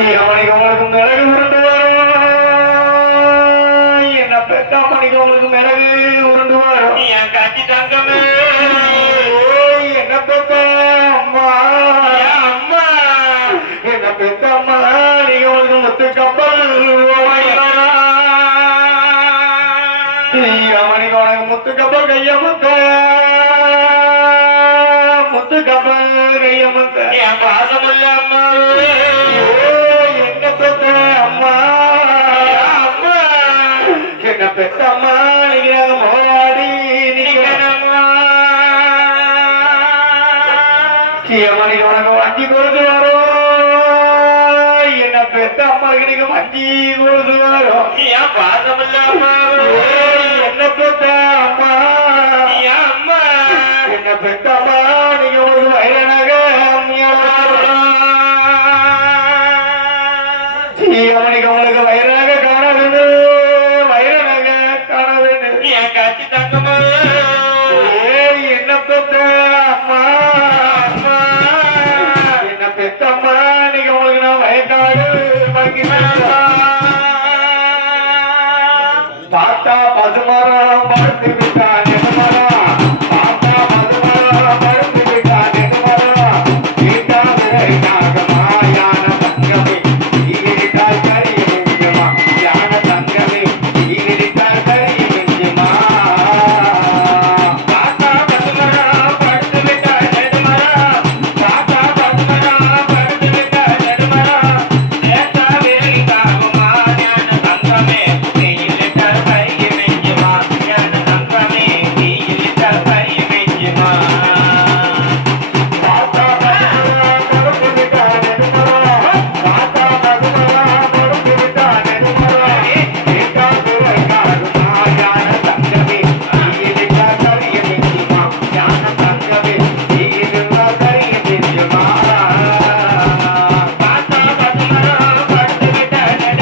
அவனுக்கு அவளுக்கு மிளகு உருண்டு வரும் என்ன பெத்த மணிக்கு அவளுக்கு மிளகு உருண்டு வரும் என் கட்சி தங்கமே என்ன பெத்த அம்மா அம்மா என்ன பெத்த அம்மா நீங்க அவளுக்கு முத்து கப்பல் உனக்கு முத்து கப்பல் கைய முத்த மணிக்கு உனக்கு வஞ்சி கொடுத்து வரும் என்ன பெத்த அம்மாவுக்கு நீங்க வஞ்சி கொடுத்து வரும் என் பாசமுள்ள அம்மாவே ஏய், என்ன பெத்த அம்மா? அம்மா? என்ன பெத்த அம்மா? Ajmara Bhai.